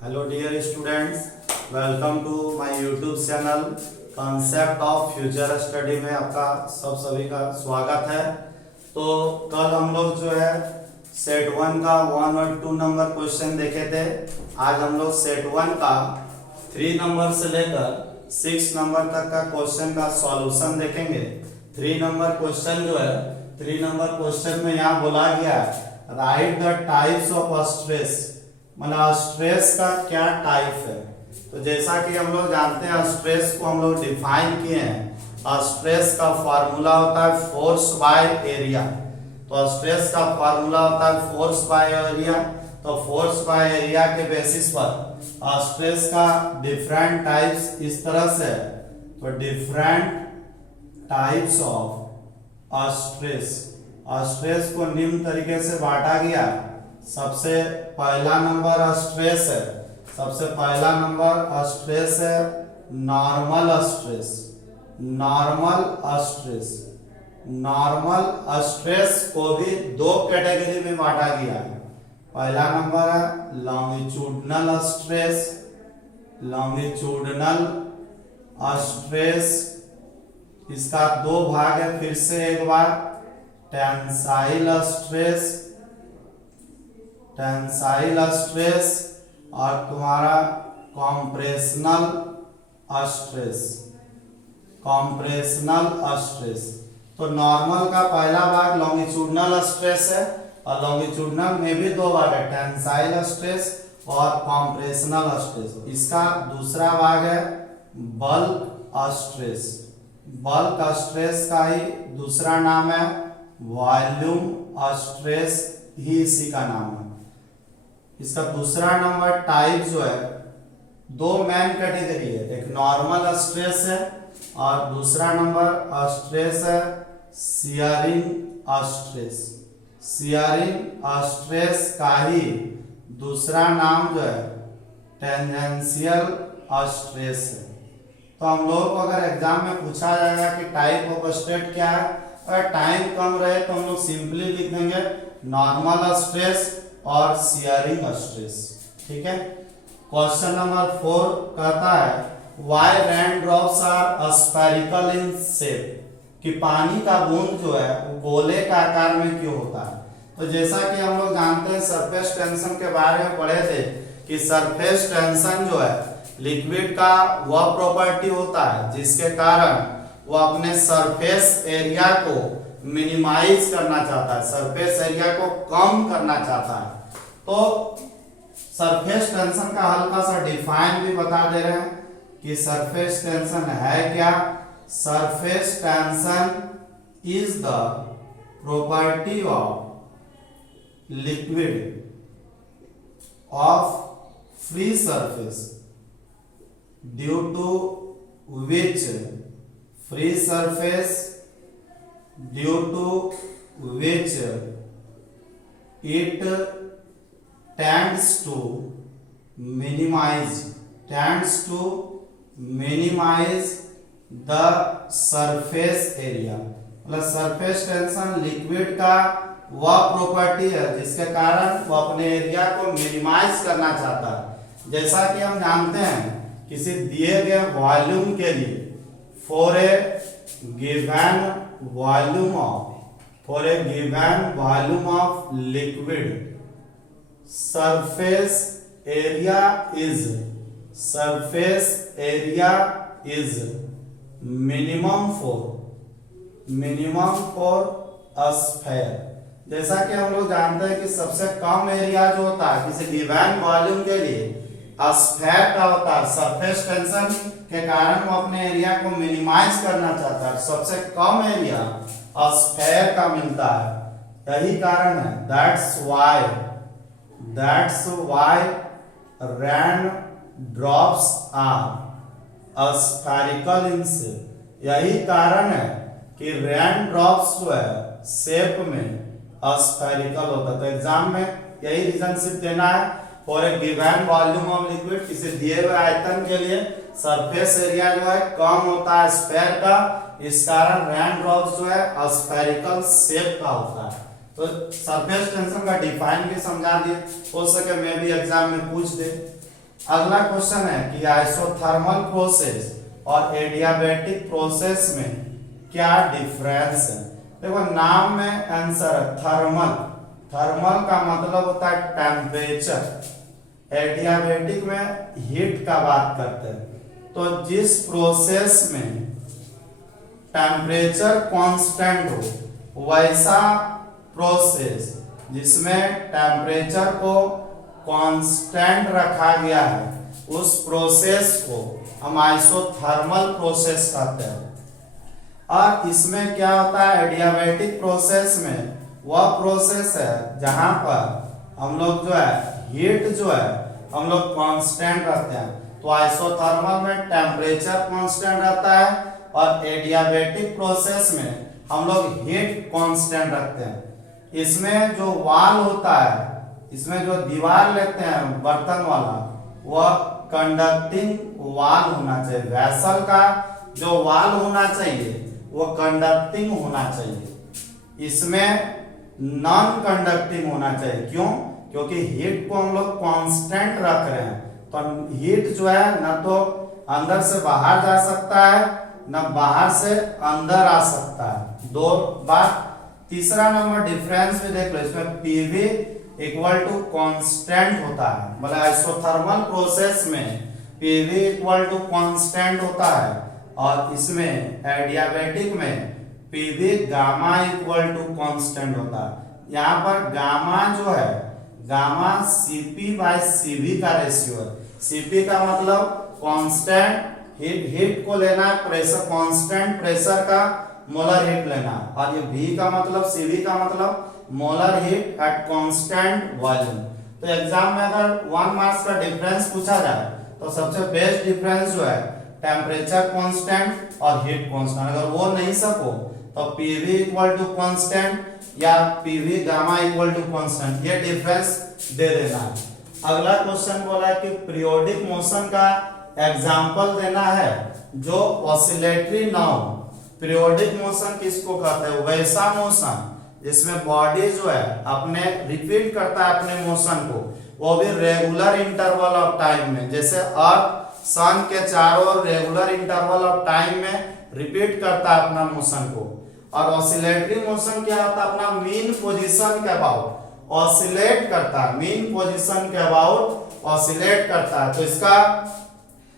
Hello dear students, welcome to my YouTube channel concept of future study में आपका सभी का स्वागत है। तो कल हम लोग जो है सेट 1 का 1 और 2 नंबर क्वेश्चन देखे थे। आज हम लोग सेट 1 का 3 नंबर से लेकर 6 नंबर तक का क्वेश्चन का सॉल्यूशन देखेंगे। 3 नंबर क्वेश्चन जो है 3 नंबर क्वेश्चन में यहाँ बोला गया है right the types of stress, मतलब स्ट्रेस का क्या टाइप है। तो जैसा कि हम लोग जानते हैं स्ट्रेस को हम लोग डिफाइन किए हैं। स्ट्रेस का फार्मूला होता है फोर्स बाय एरिया। तो स्ट्रेस का फार्मूला होता है फोर्स बाय एरिया। तो फोर्स बाय एरिया के बेसिस पर स्ट्रेस का डिफरेंट टाइप्स इस तरह से। तो डिफरेंट टाइप्स ऑफ स्ट्रेस को निम्न तरीके से बांटा गया। सबसे पहला नंबर स्ट्रेस है, सबसे पहला नंबर स्ट्रेस है नॉर्मल स्ट्रेस। नॉर्मल स्ट्रेस को भी 2 कैटेगरी में बांटा गया है। पहला नंबर है लॉन्गिट्यूडनल स्ट्रेस। इसका 2 भाग है, फिर से एक बार टेंसाइल स्ट्रेस और तुम्हारा कॉम्प्रेशनल स्ट्रेस। तो नॉर्मल का पहला भाग लॉन्गिट्यूडनल स्ट्रेस है और लॉन्गिट्यूडनल में भी 2 भाग है, टेंसाइल स्ट्रेस और कॉम्प्रेशनल स्ट्रेस। इसका दूसरा भाग है बल्क स्ट्रेस का ही दूसरा नाम है वॉल्यूम स्ट्रेस, ही इसी का नाम है। इसका दूसरा नंबर टाइप जो है 2 मेन कैटेगरी है, एक नॉर्मल स्ट्रेस है और दूसरा नंबर स्ट्रेस है शियरिंग स्ट्रेस का ही दूसरा नाम जो है टेंजेंशियल स्ट्रेस है। तो हम लोगों को अगर एग्जाम में पूछा जाएगा कि टाइप ऑफ स्ट्रेस क्या है, अगर टाइम कम रहे तो हम लोग सिंपली लिख देंगे नॉर्मल स्ट्रेस और शियरिंग स्ट्रेस। ठीक है। क्वेश्चन नंबर 4 कहता है why rain drops are spherical in shape, कि पानी का बूंद जो है वो गोले का आकार में क्यों होता है। तो जैसा कि हम लोग जानते हैं सरफेस टेंशन के बारे में पढ़े थे कि सरफेस टेंशन जो है लिक्विड का वह प्रॉपर्टी होता है जिसके कारण वो अपने सरफेस एरिया को मिनिमाइज करना चाहता है, सरफेस एरिया को कम करना चाहता है। तो सरफेस टेंशन का हल्का सा डिफाइन भी बता दे रहे हैं कि सरफेस टेंशन है क्या। Surface tension is the property of liquid of free surface due to which it tends to minimize the surface area। मतलब सरफेस टेंशन लिक्विड का वह प्रॉपर्टी है जिसके कारण वो अपने एरिया को मिनिमाइज करना चाहता है। जैसा कि हम जानते हैं किसी दिए गए वॉल्यूम के लिए for a given volume of liquid, surface area is minimum for a sphere। जैसा कि हम लोग जानते हैं कि सबसे कम एरिया जो होता है किसी गिवन वॉल्यूम के लिए स्फेयर का होता है। सरफेस टेंशन के कारण वो अपने एरिया को मिनिमाइज करना चाहता है, सबसे कम एरिया स्फेयर का मिलता है। यही कारण है that's why rain drops are spherical in shape. यही कारण है कि रेन ड्रॉप्स जो है शेप में स्फेरिकल होता है। तो एग्जाम में यही रिलेशनशिप देना है for a given volume of liquid, किसी दिए हुए आयतन के लिए सरफेस एरिया जो है कम होता है स्फेयर का, इस कारण रेन ड्रॉप्स जो है स्फेरिकल शेप का होता है। तो सरफेस टेंशन का डिफाइन भी समझा दिए, हो सके मैं भी एग्जाम में पूछ दे। अगला क्वेश्चन है कि आइसोथर्मल प्रोसेस और एडियाबेटिक प्रोसेस में क्या डिफरेंस है। देखो नाम में आंसर है थर्मल। थर्मल का मतलब होता है टेम्परेचर, एडियाबेटिक में हीट का बात करते हैं। तो जिस प्रोसेस में टेम्परेचर कांस्टेंट हो वैसा प्रोसेस जिसमें टेम्परेचर को कांस्टेंट रखा गया है उस प्रोसेस को हम आइसोथर्मल प्रोसेस कहते हैं। और इसमें क्या होता है, एडियाबेटिक प्रोसेस में वह प्रोसेस है जहां पर हम लोग जो है हीट जो है हम लोग कांस्टेंट रखते हैं। तो आइसोथर्मल में टेम्परेचर कांस्टेंट रहता है और एडियाबेटिक प्रोसेस में हम लोग हीट कांस्टेंट रखते हैं। इसमें जो वाल होता है, इसमें जो दीवार लेते हैं बर्तन वाला, वह कंडक्टिंग वाल होना चाहिए। वेसल का जो वाल होना चाहिए वो कंडक्टिंग होना चाहिए। इसमें नॉन कंडक्टिंग होना चाहिए। क्यों? क्योंकि हीट को हम लोग कांस्टेंट रख रहे हैं। तो हीट जो है न तो अंदर से बाहर जा सकता है न बाहर से अंदर आ सकता है। दो बात। तीसरा नंबर डिफरेंस भी देख लो, इसमें पीवी इक्वल टू कांस्टेंट होता है। मतलब आइसोथर्मल प्रोसेस में पीवी इक्वल टू कांस्टेंट होता है और इसमें एडियाबेटिक में PV gamma equal to constant होता है। यहाँ पर गामा जो है, गामा सीपी बाय सीवी का रेशियो है। सीपी का मतलब कांस्टेंट हीट को लेना है, प्रेशर कांस्टेंट प्रेशर का मोलर हीट लेना, और ये V का मतलब सीवी का मतलब molar heat at constant volume. तो एग्जाम में अगर 1 मार्क्स का डिफरेंस पूछा जाए तो सबसे बेस्ट डिफरेंस जो है टेम्परेचर कांस्टेंट और हीट कांस्टेंट। अगर वो नहीं सको तो पीवी इक्वल टू कांस्टेंट या PV gamma equal to constant, ये डिफरेंस दे देना है। अगला क्वेश्चन बोला है कि पीरियोडिक मोशन का एग्जांपल देना है जो ऑसिलेटरी ना हो। पीरियोडिक मोशन किसको कहते हैं? वैसा मोशन जिसमें बॉडी जो है अपने रिपीट करता है अपने मोशन को, वो भी रेगुलर इंटरवल ऑफ टाइम में। जैसे अर्थ सन के चारों ओर रेगुलर इंटरवल ऑफ टाइम में रिपीट करता है अपना मोशन को। और ऑसिलेटरी मोशन क्या होता है? अपना मीन पोजीशन के अबाउट ऑसिलेट करता है, मीन पोजीशन के अबाउट ऑसिलेट करता है। तो इसका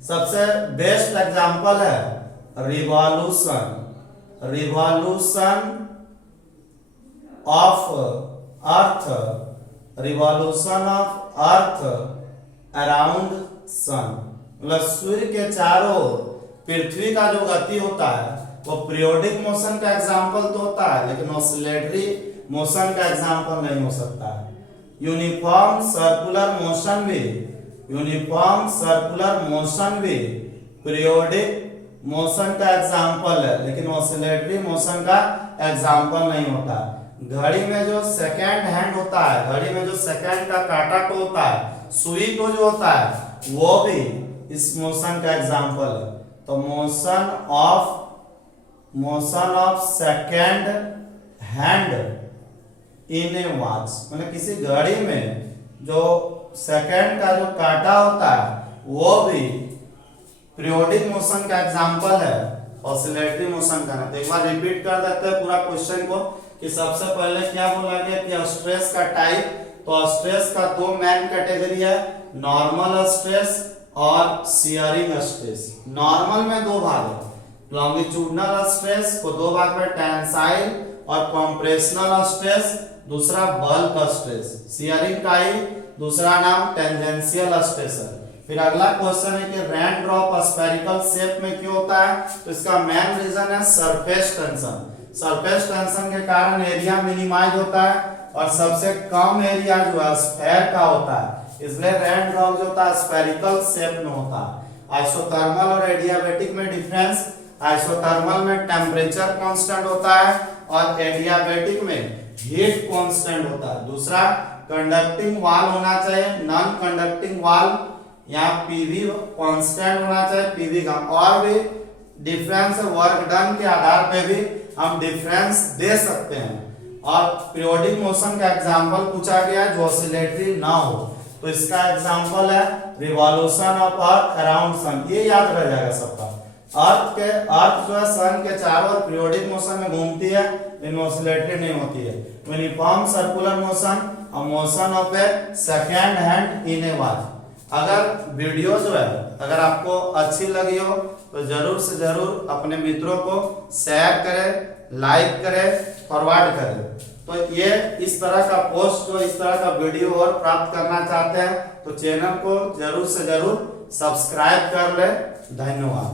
सबसे बेस्ट एग्जांपल है revolution, revolution of earth, revolution of earth around sun. मतलब सूर्य के चारों ओर पृथ्वी का जो गति होता है वो पीरियोडिक मोशन का एग्जांपल तो होता है, लेकिन ऑसिलेटरी मोशन का एग्जांपल नहीं हो सकता है। यूनिफॉर्म सर्कुलर मोशन भी, यूनिफॉर्म सर्कुलर मोशन भी पीरियोडिक मोशन का एग्जांपल है, लेकिन ऑसिलेटरी मोशन का एग्जांपल नहीं होता। घड़ी में जो सेकेंड हैंड होता है, घड़ी में जो सेकेंड का काटा टो होता है, सुई टो जो होता है, वो भी इस मोशन का एग्जांपल है। तो motion of second hand in A watch, मतलब किसी घड़ी में जो सेकेंड का जो काटा होता है वो भी पीरियोडिक मोशन का एग्जांपल है, ऑसिलेटरी मोशन का नहीं। तो एक बार रिपीट कर देते हैं पूरा क्वेश्चन को कि सबसे पहले क्या बोला गया कि स्ट्रेस का टाइप। तो स्ट्रेस का दो मेन कैटेगरी है, नॉर्मल स्ट्रेस और शियरिंग स्ट्रेस। नॉर्मल में दो भाग है, लॉन्गिट्यूडनल स्ट्रेस को दो भाग में, टेंसाइल और कंप्रेशनल स्ट्रेस, दूसरा बल्क स्ट्रेस। शियरिंग का ही दूसरा नाम टेंजेंशियल स्ट्रेस है। फिर अगला क्वेश्चन है कि रेन ड्रॉप स्फेरिकल शेप में क्यों होता है? तो इसका मेन रीजन है सरफेस टेंशन। सरफेस टेंशन के कारण एरिया मिनिमाइज होता है और सबसे कम एरिया जो है स्फेयर का होता है, इसलिए रेन ड्रॉप जो होता है स्फेरिकल शेप में होता है। आइसोथर्मल और एडियाबेटिक में डिफरेंस, आइसोथर्मल में टेम्परेचर कांस्टेंट होता है और एडियाबेटिक में हीट कांस्टेंट होता है। दूसरा, कंडक्टिंग वाल होना चाहिए, नॉन कंडक्टिंग वाल, यहाँ पीवी कांस्टेंट होना चाहिए, पीवी का। और भी डिफरेंस वर्क डन के आधार पे भी हम डिफरेंस दे सकते हैं। और पीरियोडिक मोशन का एग्जांपल पूछा गया जो ऑसिलेटरी ना हो, तो इसका एग्जांपल है revolution of earth around sun, ये याद रह जाएगा सबका। अर्थ जो है सन के चारों ओर पीरियोडिक मोशन में घूमती है, लेकिन ऑसिलेटरी नहीं होती है। Uniform circular motion, a motion of A second hand in A watch. अगर वीडियो जो है अगर आपको अच्छी लगी हो तो जरूर से जरूर अपने मित्रों को शेयर करें, लाइक करें, फॉरवर्ड करें। तो ये इस तरह का पोस्ट जो इस तरह का वीडियो और प्राप्त करना चाहते हैं तो चैनल को जरूर से जरूर सब्सक्राइब कर ले। धन्यवाद।